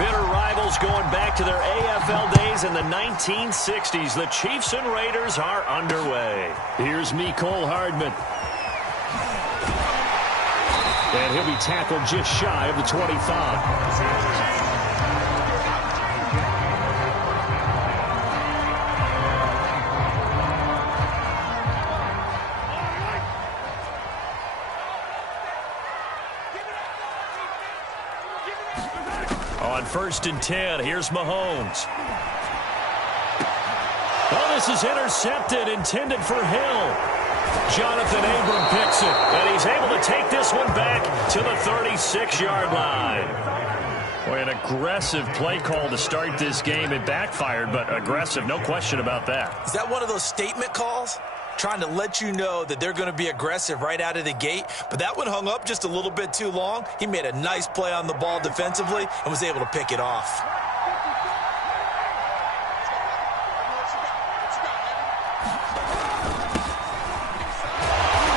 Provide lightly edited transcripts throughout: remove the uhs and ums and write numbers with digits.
Bitter rivals going back to their AFL days in the 1960s. The Chiefs and Raiders are underway. Here's Mecole Hardman. And he'll be tackled just shy of the 25. On 1st and 10, here's Mahomes. Oh, this is intercepted, intended for Hill. Jonathan Abram picks it, and he's able to take this one back to the 36-yard line. Boy, an aggressive play call to start this game. It backfired, but aggressive, no question about that. Is that one of those statement calls? Trying to let you know that they're going to be aggressive right out of the gate. But that one hung up just a little bit too long. He made a nice play on the ball defensively and was able to pick it off.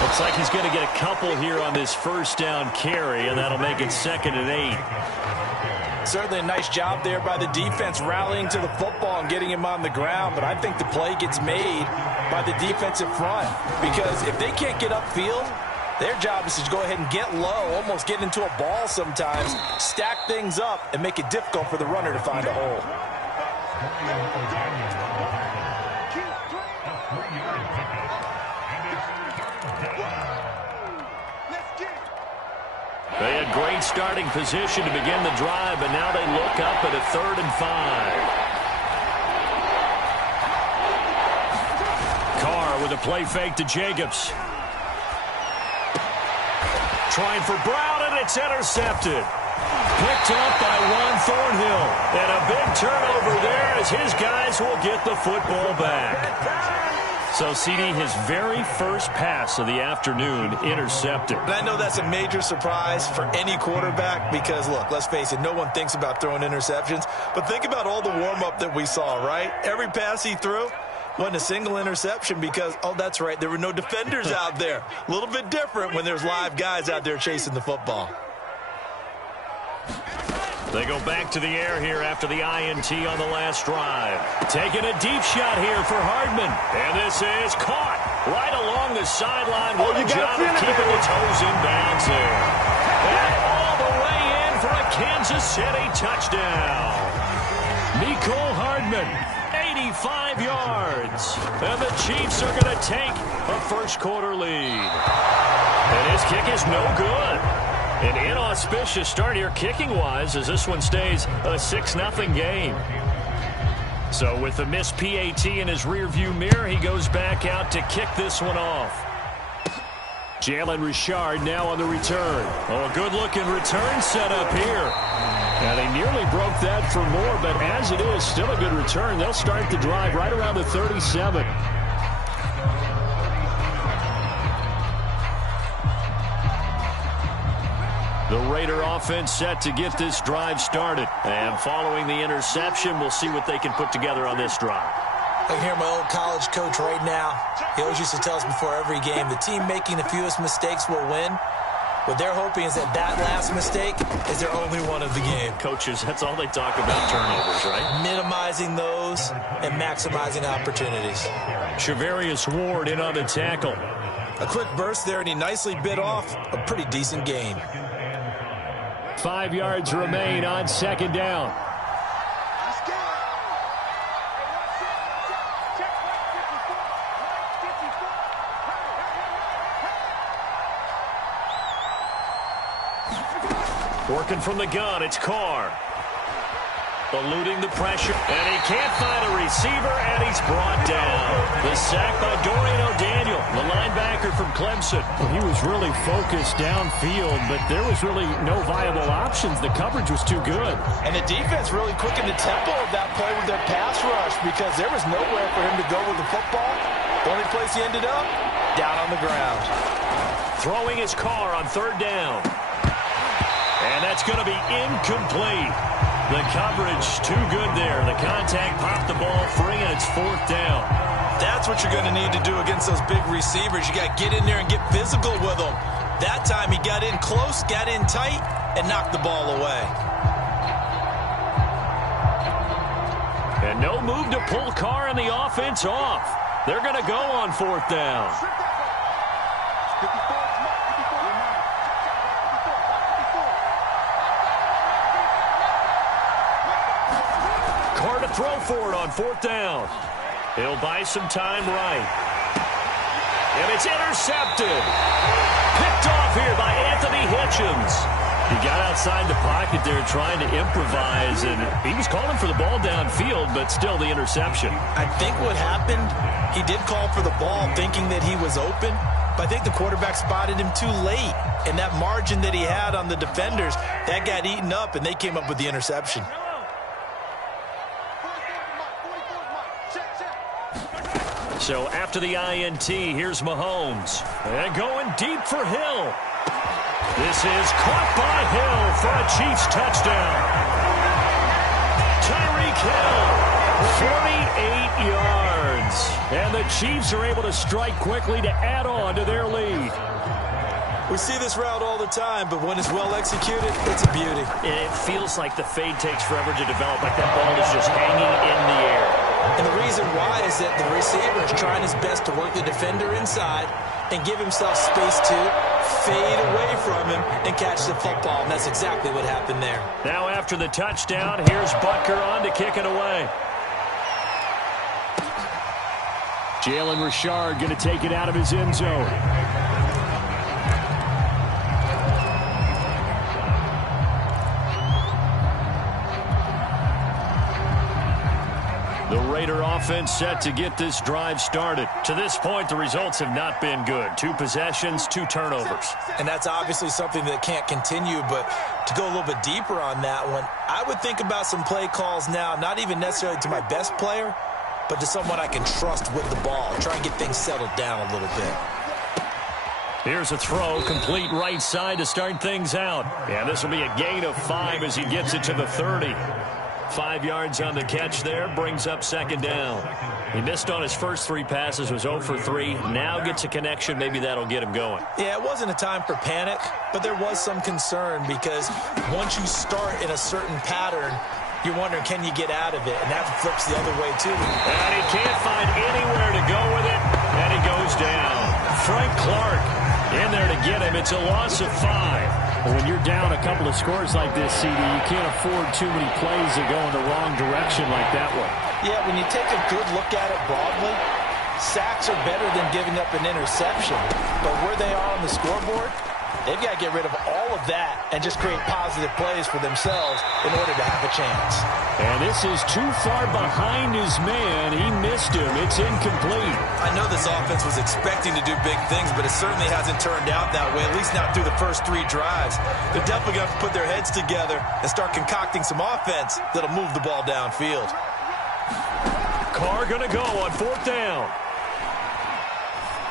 Looks like he's going to get a couple here on this first down carry, and that'll make it 2nd and 8. Certainly a nice job there by the defense rallying to the football and getting him on the ground. But I think the play gets made by the defensive front, because if they can't get upfield, their job is to go ahead and get low, almost get into a ball sometimes, stack things up, and make it difficult for the runner to find a hole. They had great starting position to begin the drive, but now they look up at a 3rd and 5. Carr with a play fake to Jacobs. Trying for Brown, and it's intercepted. Picked up by Juan Thornhill. And a big turnover there as his guys will get the football back. So, CD, his very first pass of the afternoon intercepted. And I know that's a major surprise for any quarterback because, look, let's face it, no one thinks about throwing interceptions. But think about all the warm-up that we saw, right? Every pass he threw wasn't a single interception because, oh, that's right, there were no defenders out there. A little bit different when there's live guys out there chasing the football. They go back to the air here after the INT on the last drive. Taking a deep shot here for Hardman. And this is caught right along the sideline. What a job of keeping the toes in bounds there. And all the way in for a Kansas City touchdown. Mecole Hardman, 85 yards. And the Chiefs are going to take a first-quarter lead. And his kick is no good. An inauspicious start here kicking-wise as this one stays a 6-0 game. So with the missed PAT in his rearview mirror, he goes back out to kick this one off. Jalen Richard now on the return. Oh, a good-looking return set up here. Now, they nearly broke that for more, but as it is, still a good return. They'll start the drive right around the 37. The Raider offense set to get this drive started. And following the interception, we'll see what they can put together on this drive. I can hear my old college coach right now. He always used to tell us before every game, the team making the fewest mistakes will win. What they're hoping is that that last mistake is their only one of the game. Coaches, that's all they talk about, turnovers, right? Minimizing those and maximizing opportunities. Charvarius Ward in on the tackle. A quick burst there, and he nicely bit off a pretty decent gain. 5 yards remain on 2nd down. Working from the gun, it's Carr. Eluding the pressure, and he can't find a receiver, and he's brought down. The sack by Dorian O'Daniel, the linebacker from Clemson. Well, he was really focused downfield, but there was really no viable options. The coverage was too good. And the defense really quickened the tempo of that play with their pass rush because there was nowhere for him to go with the football. The only place he ended up, down on the ground. Throwing his Carr on 3rd down. And that's going to be incomplete. The coverage too good there. The contact popped the ball free, and it's 4th down. That's what you're going to need to do against those big receivers. You got to get in there and get physical with them. That time he got in close, got in tight, and knocked the ball away. And no move to pull Carr and the offense off. They're going to go on 4th down. Carr to throw for it on 4th down. He'll buy some time right. And it's intercepted. Picked off here by Anthony Hitchens. He got outside the pocket there trying to improvise, and he was calling for the ball downfield, but still the interception. I think what happened, he did call for the ball thinking that he was open, but I think the quarterback spotted him too late. And that margin that he had on the defenders, that got eaten up, and they came up with the interception. So after the INT, here's Mahomes. And going deep for Hill. This is caught by Hill for a Chiefs touchdown. Tyreek Hill, 48 yards. And the Chiefs are able to strike quickly to add on to their lead. We see this route all the time, but when it's well executed, it's a beauty. It feels like the fade takes forever to develop, like that ball is just hanging in the air. And the reason why is that the receiver is trying his best to work the defender inside and give himself space to fade away from him and catch the football. And that's exactly what happened there. Now after the touchdown, here's Butker on to kick it away. Jalen Richard going to take it out of his end zone. The Raider offense set to get this drive started. To this point, the results have not been good. 2 possessions, 2 turnovers. And that's obviously something that can't continue, but to go a little bit deeper on that one, I would think about some play calls now, not even necessarily to my best player, but to someone I can trust with the ball. Try and get things settled down a little bit. Here's a throw, complete right side to start things out. Yeah, this will be a gain of 5 as he gets it to the 30. 5 yards on the catch there, brings up 2nd down. He missed on his first 3 passes, was 0 for 3. Now gets a connection, maybe that'll get him going. Yeah, it wasn't a time for panic, but there was some concern because once you start in a certain pattern, you're wondering, can you get out of it? And that flips the other way, too. And he can't find anywhere to go with it, and he goes down. Frank Clark in there to get him. It's a loss of 5. Well, when you're down a couple of scores like this, CD, you can't afford too many plays that go in the wrong direction like that one. Yeah, when you take a good look at it broadly, sacks are better than giving up an interception. But where they are on the scoreboard, they've got to get rid of all of that and just create positive plays for themselves in order to have a chance. And this is too far behind his man. He missed him. It's incomplete. I know this offense was expecting to do big things, but it certainly hasn't turned out that way, at least not through the first 3 drives. They're definitely going to have to put their heads together and start concocting some offense that'll move the ball downfield. Carr going to go on 4th down.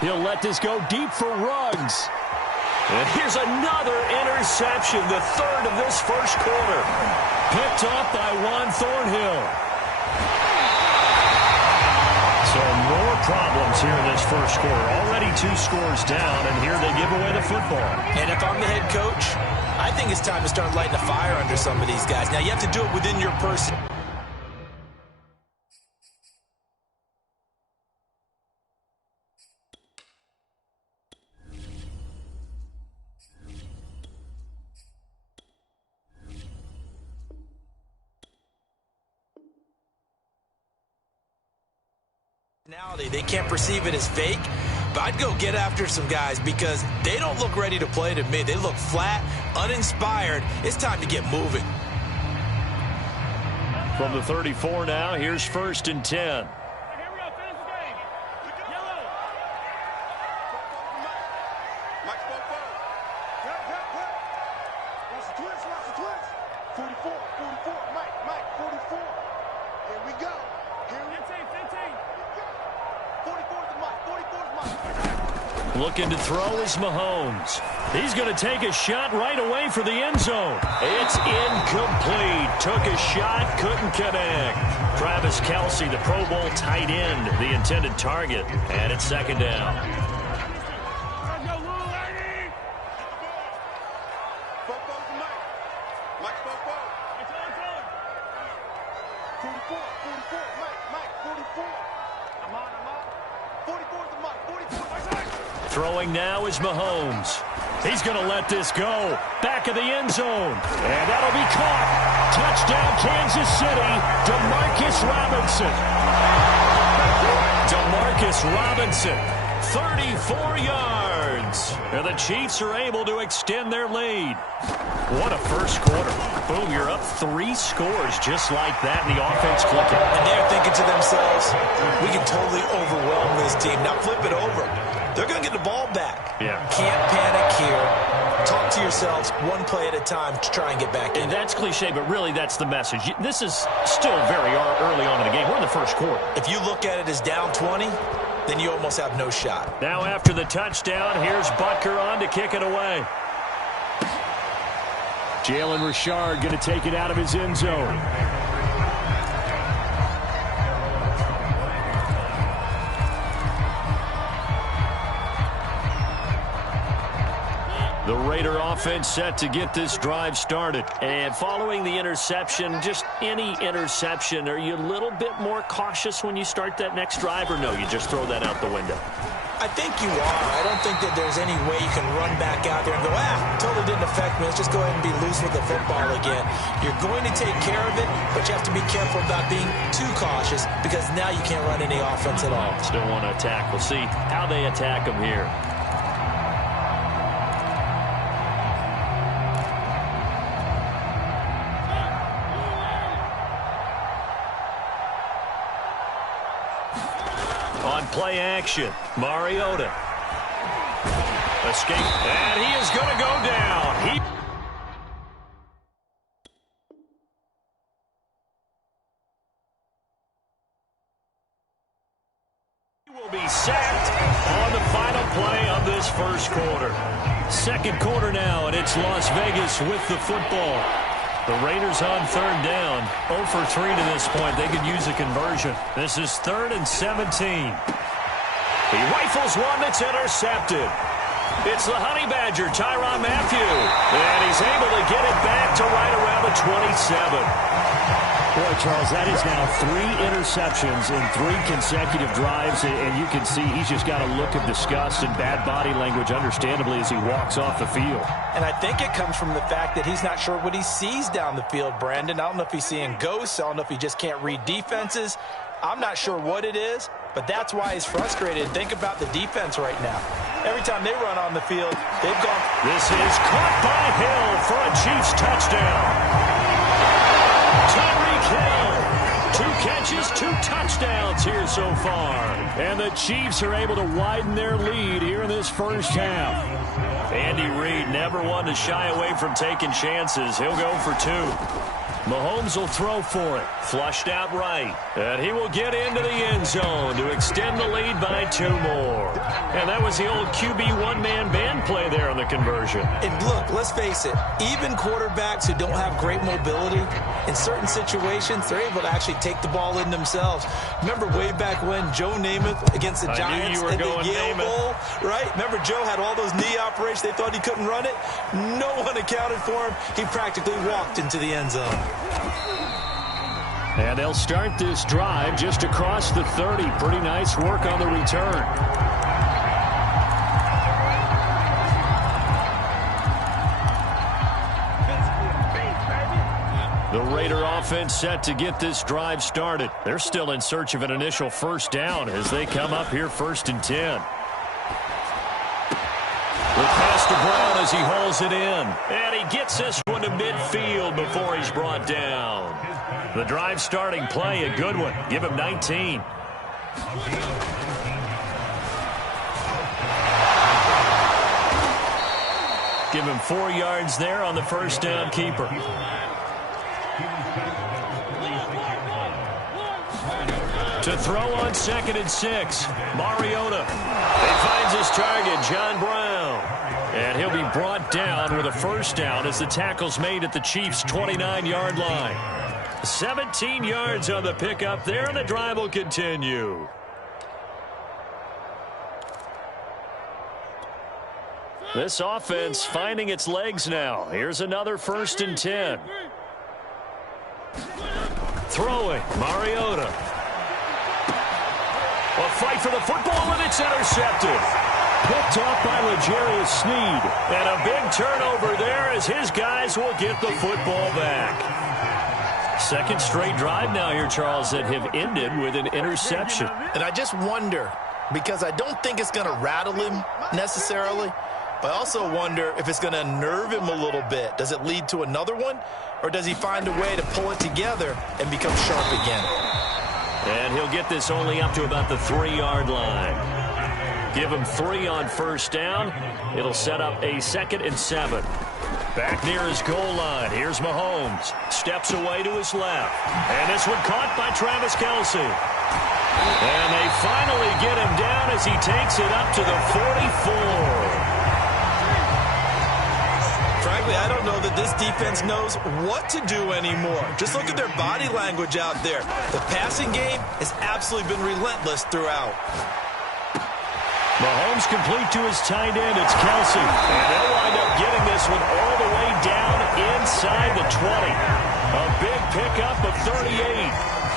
He'll let this go deep for Ruggs. And here's another interception, the 3rd of this first quarter. Picked off by Juan Thornhill. So more problems here in this first quarter. Already 2 scores down, and here they give away the football. And if I'm the head coach, I think it's time to start lighting a fire under some of these guys. Now, you have to do it within your person. They can't perceive it as fake, but I'd go get after some guys because they don't look ready to play to me. They look flat, uninspired. It's time to get moving. From the 34 now, here's 1st and 10. Looking to throw is Mahomes. He's going to take a shot right away for the end zone. It's incomplete. Took a shot, couldn't connect. Travis Kelce, the Pro Bowl tight end, the intended target. And it's 2nd down. 44, 44, Mike, 44. I'm on. 44 the Mike, 44. Throwing now is Mahomes. He's going to let this go. Back of the end zone. And that'll be caught. Touchdown, Kansas City. DeMarcus Robinson, 34 yards. And the Chiefs are able to extend their lead. What a first quarter. Boom, you're up 3 scores just like that, and the offense clicking. And they're thinking to themselves, we can totally overwhelm this team. Now flip it over. They're going to get the ball back. Yeah. Can't panic here. Talk to yourselves one play at a time to try and get back in. And that's cliche, but really that's the message. This is still very early on in the game. We're in the first quarter. If you look at it as down 20, then you almost have no shot. Now after the touchdown, here's Butker on to kick it away. Jalen Richard going to take it out of his end zone. The Raider offense set to get this drive started. And following the interception, just any interception, are you a little bit more cautious when you start that next drive, or no, you just throw that out the window? I think you are. I don't think that there's any way you can run back out there and go, totally didn't affect me. Let's just go ahead and be loose with the football again. You're going to take care of it, but you have to be careful about being too cautious because now you can't run any offense at all. Still want to attack. We'll see how they attack them here. On play action, Mariota. Escape, and he is going to go down. He will be sacked on the final play of this first quarter. Second quarter now, and it's Las Vegas with the football. The Raiders on third down, 0 for 3 to this point. They could use a conversion. This is 3rd and 17. He rifles one that's intercepted. It's the Honey Badger, Tyrann Mathieu. And he's able to get it back to right around the 27. Boy, Charles, that is now 3 interceptions in 3 consecutive drives, and you can see he's just got a look of disgust and bad body language, understandably, as he walks off the field. And I think it comes from the fact that he's not sure what he sees down the field, Brandon. I don't know if he's seeing ghosts. I don't know if he just can't read defenses. I'm not sure what it is, but that's why he's frustrated. Think about the defense right now. Every time they run on the field, they've gone. This is caught by Hill for a Chiefs touchdown. Tyreek Hill, 2 catches, 2 touchdowns here so far. And the Chiefs are able to widen their lead here in this first half. Andy Reid never one to shy away from taking chances. He'll go for 2. Mahomes will throw for it. Flushed out right. And he will get into the end zone to extend the lead by 2 more. And that was the old QB one-man band play there on the conversion. And look, let's face it, even quarterbacks who don't have great mobility, in certain situations, they're able to actually take the ball in themselves. Remember way back when Joe Namath against the Giants in the Yale Bowl, right? Remember Joe had all those knee operations. They thought he couldn't run it. No one accounted for him. He practically walked into the end zone. And they'll start this drive just across the 30. Pretty nice work on the return. The Raider offense set to get this drive started. They're still in search of an initial first down as they come up here 1st and 10. The pass to Brown as he hauls it in. And he gets this one to midfield before he's brought down. The drive starting play, a good one. Give him 19. Give him 4 yards there on the first down keeper. To throw on 2nd and 6. Mariota. He finds his target, John Brown. And he'll be brought down with a first down as the tackle's made at the Chiefs' 29-yard line. 17 yards on the pickup there, and the drive will continue. This offense finding its legs now. Here's another 1st and 10. Throwing, Mariota. A fight for the football, and it's intercepted. Picked off by L'Jarius Sneed. And a big turnover there as his guys will get the football back. Second straight drive now here, Charles, that have ended with an interception. And I just wonder, because I don't think it's going to rattle him necessarily, but I also wonder if it's going to unnerve him a little bit. Does it lead to another one, or does he find a way to pull it together and become sharp again? And he'll get this only up to about the 3-yard line. Give him 3 on first down. It'll set up a 2nd and 7. Back near his goal line. Here's Mahomes. Steps away to his left. And this one caught by Travis Kelce. And they finally get him down as he takes it up to the 44. Frankly, I don't know that this defense knows what to do anymore. Just look at their body language out there. The passing game has absolutely been relentless throughout. Mahomes complete to his tight end. It's Kelce. And they'll wind up getting this one all the way down inside the 20. A big pickup of 38.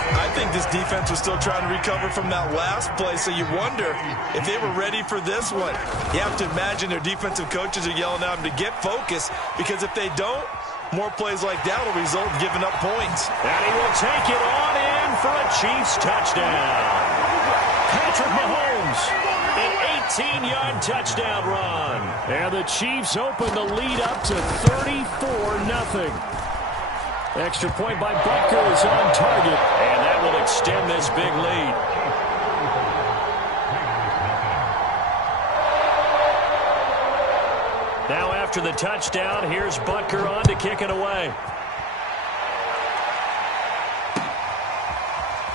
I think this defense was still trying to recover from that last play, so you wonder if they were ready for this one. You have to imagine their defensive coaches are yelling at them to get focused, because if they don't, more plays like that will result in giving up points. And he will take it on in for a Chiefs touchdown. Patrick Mahomes, an 18-yard touchdown run. And the Chiefs open the lead up to 34-0. Extra point by Butker is on target, and that will extend this big lead. Now after the touchdown, here's Butker on to kick it away.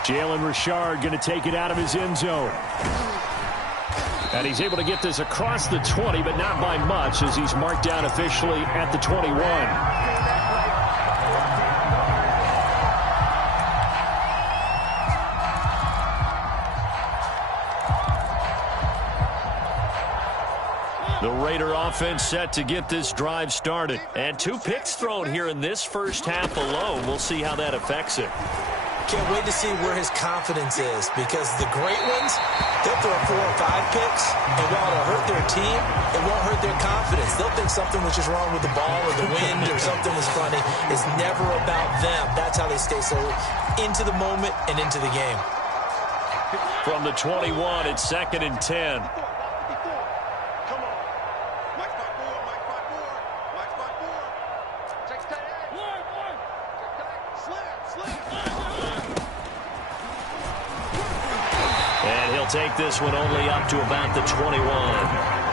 Jalen Richard going to take it out of his end zone. And he's able to get this across the 20, but not by much, as he's marked down officially at the 21. The Raider offense set to get this drive started. And 2 picks thrown here in this first half alone. We'll see how that affects it. Can't wait to see where his confidence is, because the great ones, they'll throw 4 or 5 picks, and while it'll hurt their team, it won't hurt their confidence. They'll think something was just wrong with the ball or the wind or something was funny. It's never about them. That's how they stay so into the moment and into the game. From the 21, it's 2nd and 10. Take this one only up to about the 21.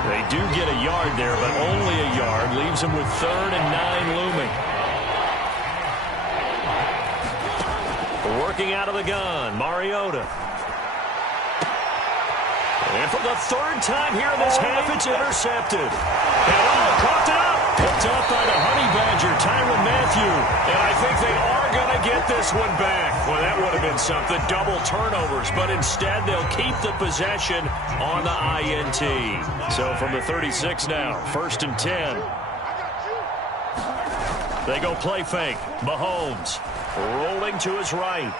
They do get a yard there, but only a yard. Leaves them with 3rd and 9 looming. Working out of the gun, Mariota. And for the 3rd time here in this half, it's intercepted. And caught up. Picked up by the Honey Badger, Tyrann Mathieu. And I think they are going to get this one back. Well, that would have been something. Double turnovers. But instead, they'll keep the possession on the INT. So from the 36 now, 1st and 10. They go play fake. Mahomes rolling to his right.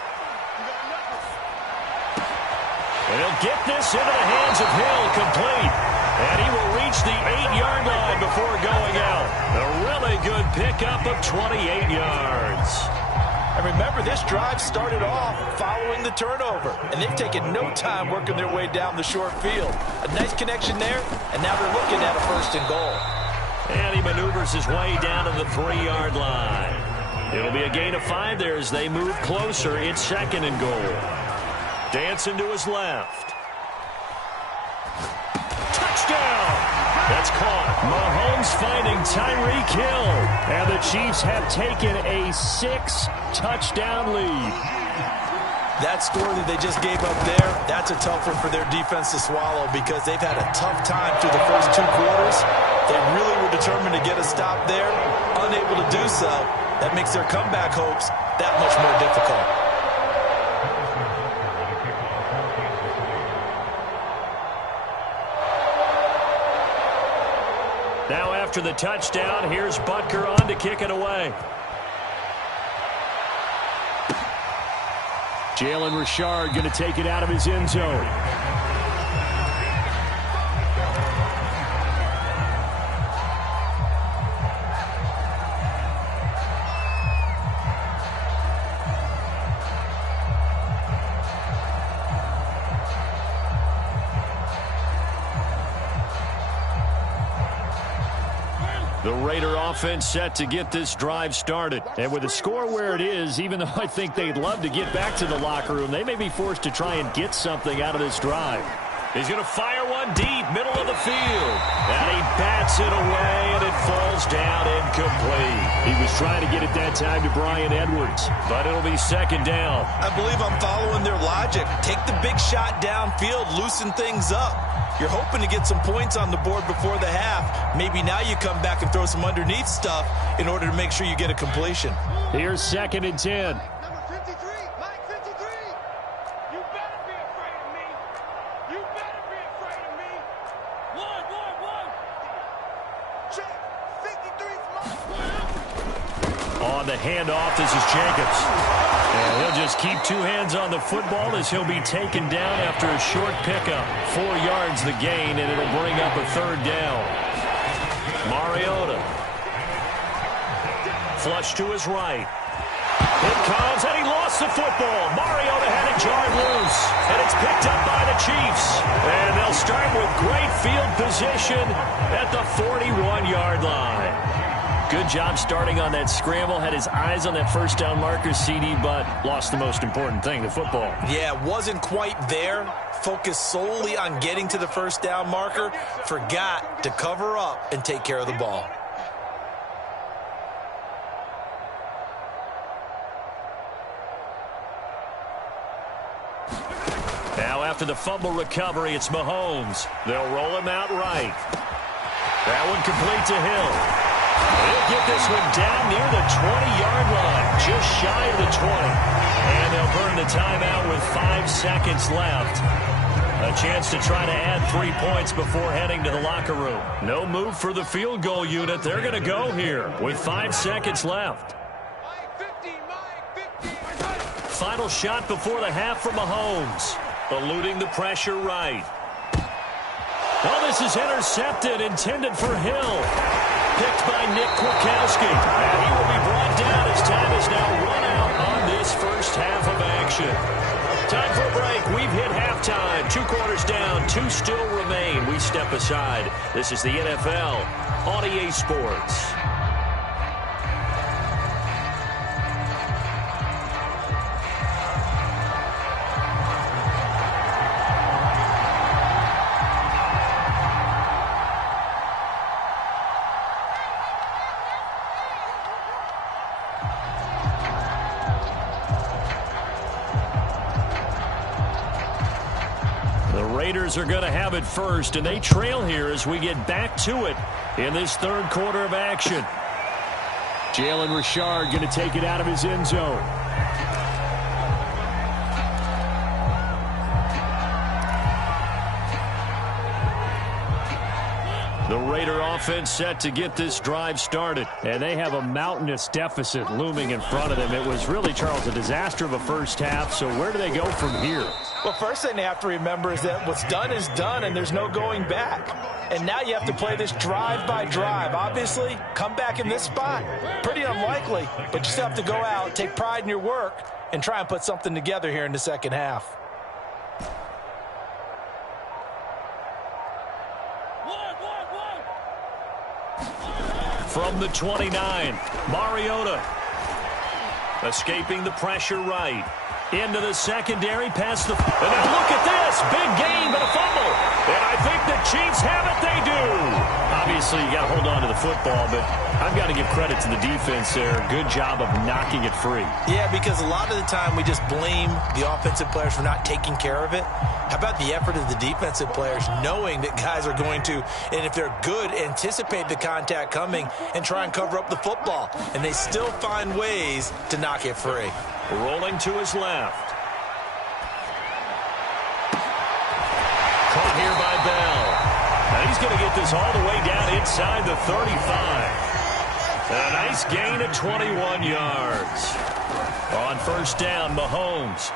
And he'll get this into the hands of Hill, complete. And he will reach the 8-yard line before going out. A really good pickup of 28 yards. And remember, this drive started off following the turnover, and they've taken no time working their way down the short field. A nice connection there, and now they're looking at a 1st and goal. And he maneuvers his way down to the 3-yard line. It'll be a gain of 5 there as they move closer. It's 2nd and goal. Dancing to his left. Touchdown! That's caught. Mahomes finding Tyreek Hill. And the Chiefs have taken a 6-touchdown lead. That score that they just gave up there, that's a tough one for their defense to swallow, because they've had a tough time through the first 2 quarters. They really were determined to get a stop there. Unable to do so, that makes their comeback hopes that much more difficult. Now after the touchdown, here's Butker on to kick it away. Jalen Richard going to take it out of his end zone. The Raider offense set to get this drive started. And with the score where it is, even though I think they'd love to get back to the locker room, they may be forced to try and get something out of this drive. He's going to fire one deep, middle of the field. And he bats it away, and it falls down incomplete. He was trying to get it that time to Bryan Edwards, but it'll be second down. I believe I'm following their logic. Take the big shot downfield, loosen things up. You're hoping to get some points on the board before the half. Maybe now you come back and throw some underneath stuff in order to make sure you get a completion. Here's 2nd and 10. Number 53, Mike 53. You better be afraid of me. You better be afraid of me. One. Check. 53's Mike. On the handoff, this is Jacobs. And he'll just keep 2 hands on the football as he'll be taken down after a short pickup. 4 yards the gain, and it'll bring up a 3rd down. Mariota. Flush to his right. It comes, and he lost the football. Mariota had it jarred loose, and it's picked up by the Chiefs. And they'll start with great field position at the 41-yard line. Good job starting on that scramble. Had his eyes on that first down marker, CD, but lost the most important thing, the football. Yeah, wasn't quite there. Focused solely on getting to the first down marker. Forgot to cover up and take care of the ball. Now after the fumble recovery, it's Mahomes. They'll roll him out right. That one complete to Hill. He'll get this one down near the 20-yard line, just shy of the 20. And they'll burn the timeout with 5 seconds left. A chance to try to add 3 points before heading to the locker room. No move for the field goal unit. They're going to go here with 5 seconds left. Final shot before the half from Mahomes. Eluding the pressure right. Well, this is intercepted, intended for Hill. Picked by Nick Kwiatkowski. And he will be brought down as time is now run out on this first half of action. Time for a break. We've hit halftime. 2 quarters down. 2 still remain. We step aside. This is the NFL on EA Sports. Raiders are going to have it first, and they trail here as we get back to it in this 3rd quarter of action. Jalen Richard going to take it out of his end zone. The Raider offense set to get this drive started, and they have a mountainous deficit looming in front of them. It was really, Charles, a disaster of a first half, so where do they go from here? Well, first thing they have to remember is that what's done is done, and there's no going back. And now you have to play this drive by drive. Obviously, come back in this spot, pretty unlikely, but you still have to go out, take pride in your work, and try and put something together here in the second half. From the 29, Mariota escaping the pressure right. Into the secondary, past the... And now look at this. Big gain, but a fumble. And I think the Chiefs have it. They do. Obviously, you got to hold on to the football, but I've got to give credit to the defense there. Good job of knocking it free. Yeah, because a lot of the time we just blame the offensive players for not taking care of it. How about the effort of the defensive players knowing that guys are going to, and if they're good, anticipate the contact coming and try and cover up the football. And they still find ways to knock it free. Rolling to his left. Caught here by Bell. And he's going to get this all the way down inside the 35. A nice gain of 21 yards. On first down, Mahomes.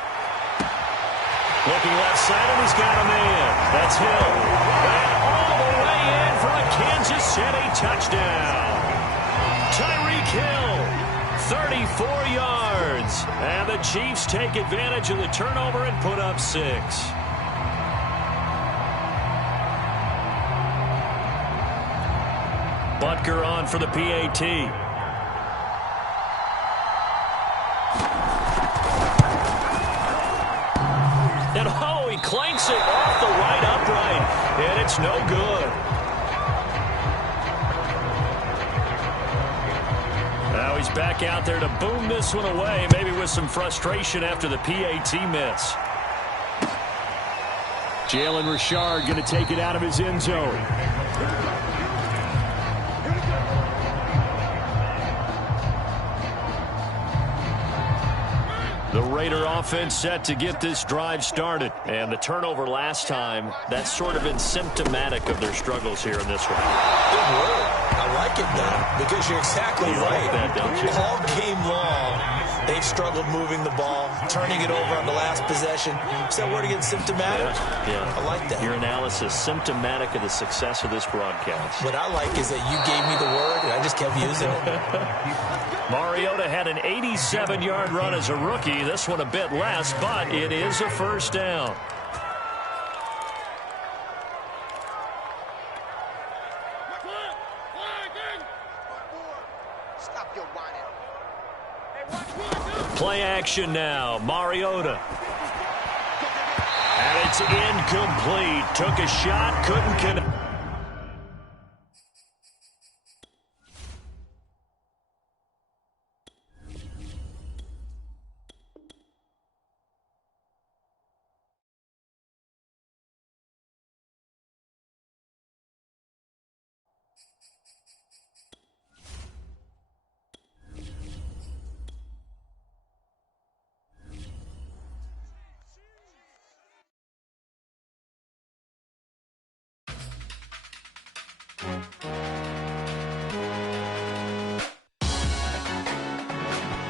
Looking left side, and he's got a man. That's Hill. And all the way in for a Kansas City touchdown. Tyreek Hill, 34 yards. And the Chiefs take advantage of the turnover and put up 6. Butker on for the PAT. And oh, he clanks it off the right upright, and it's no good. Now he's back out there to boom this one away, maybe with some frustration after the PAT miss. Jalen Richard going to take it out of his end zone. The Raider offense set to get this drive started. And the turnover last time, that's sort of been symptomatic of their struggles here in this one. Good word. I like it, though, because you're exactly right. Like that, don't you? All game long, they've struggled moving the ball, turning it over on the last possession. Is that word again, symptomatic? Yeah. I like that. Your analysis, symptomatic of the success of this broadcast. What I like is that you gave me the word, and I just kept using it. Mariota had an 87-yard run as a rookie. This one a bit less, but it is a first down. Play action now. Mariota. And it's incomplete. Took a shot, couldn't connect.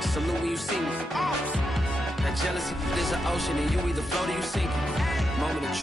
Salute when you see me. That jealousy is an ocean, and you either float or you sink. Moment of